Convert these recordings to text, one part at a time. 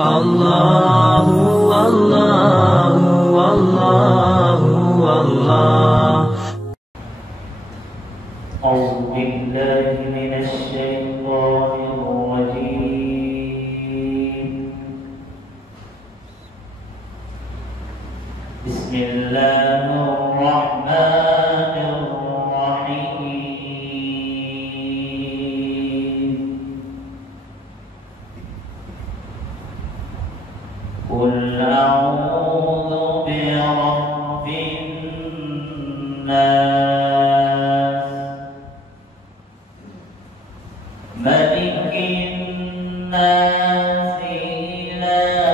الله الله الله الله. أعوذ بالله من الشيطان الرجيم. بسم الله الرحمن الرحيم. قل أعوذ برب الناس ملك الناس إله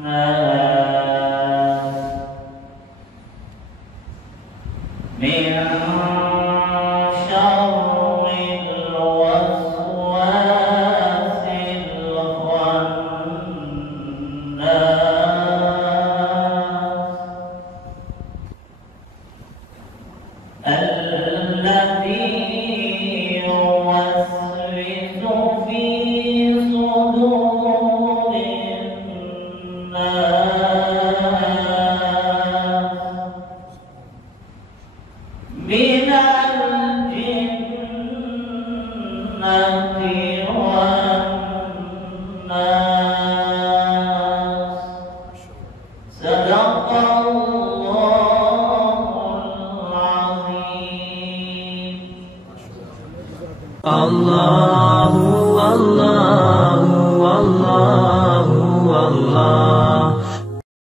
الناس من شر الوسواس الخناس الذي يوسوس في صدور الناس من الجنة والناس. صدق الله العظيم. الله